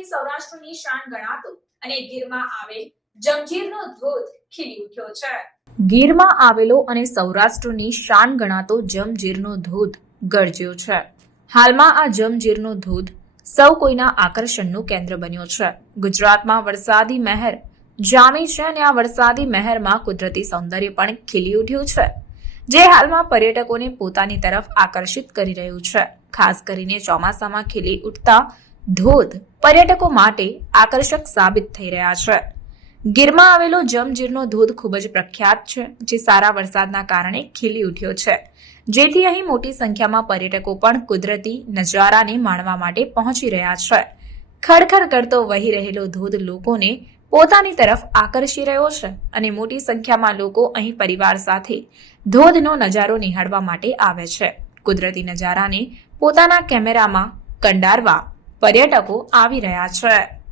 વર્ષથી સૌરાષ્ટ્રની શાન ગણાતો અને ગીરમાં આવેલ જંજીરનો ધોધ ખીલી ઉઠ્યો છે. ગીરમાં આવેલો અને સૌરાષ્ટ્રની શાન ગણાતો જંજીરનો ધોધ ગરજ્યો છે. હાલમાં આ જંજીરનો ધોધ સૌ કોઈના આકર્ષણનું કેન્દ્ર બન્યો છે. ગુજરાતમાં વરસાદી મહેર જામી છે અને આ વરસાદી મહેરમાં કુદરતી સૌંદર્ય પણ ખીલી ઉઠ્યું છે, જે હાલમાં પર્યટકોને પોતાની તરફ આકર્ષિત કરી રહ્યું છે. ખાસ કરીને ચોમાસામાં ખીલી ઉઠતા ધોધ પર્યટકો માટે આકર્ષક સાબિત થઈ રહ્યા છે. ગીરમાં આવેલો જંજીરનો ધોધ ખૂબ જ પ્રખ્યાત છે, જે સારા વરસાદના કારણે ખીલી ઉઠ્યો છે, જેથી અહીં મોટી સંખ્યામાં પર્યટકો પણ કુદરતી નજારાને માણવા માટે પહોંચી રહ્યા છે. ખડખડ કરતો વહી રહેલો ધોધ લોકોને પોતાની તરફ આકર્ષી રહ્યો છે અને મોટી સંખ્યામાં લોકો અહીં પરિવાર સાથે ધોધનો નજારો નિહાળવા માટે આવે છે. કુદરતી નજારાને પોતાના કેમેરામાં કંડારવા પર્યટકો આવી રહ્યા છે.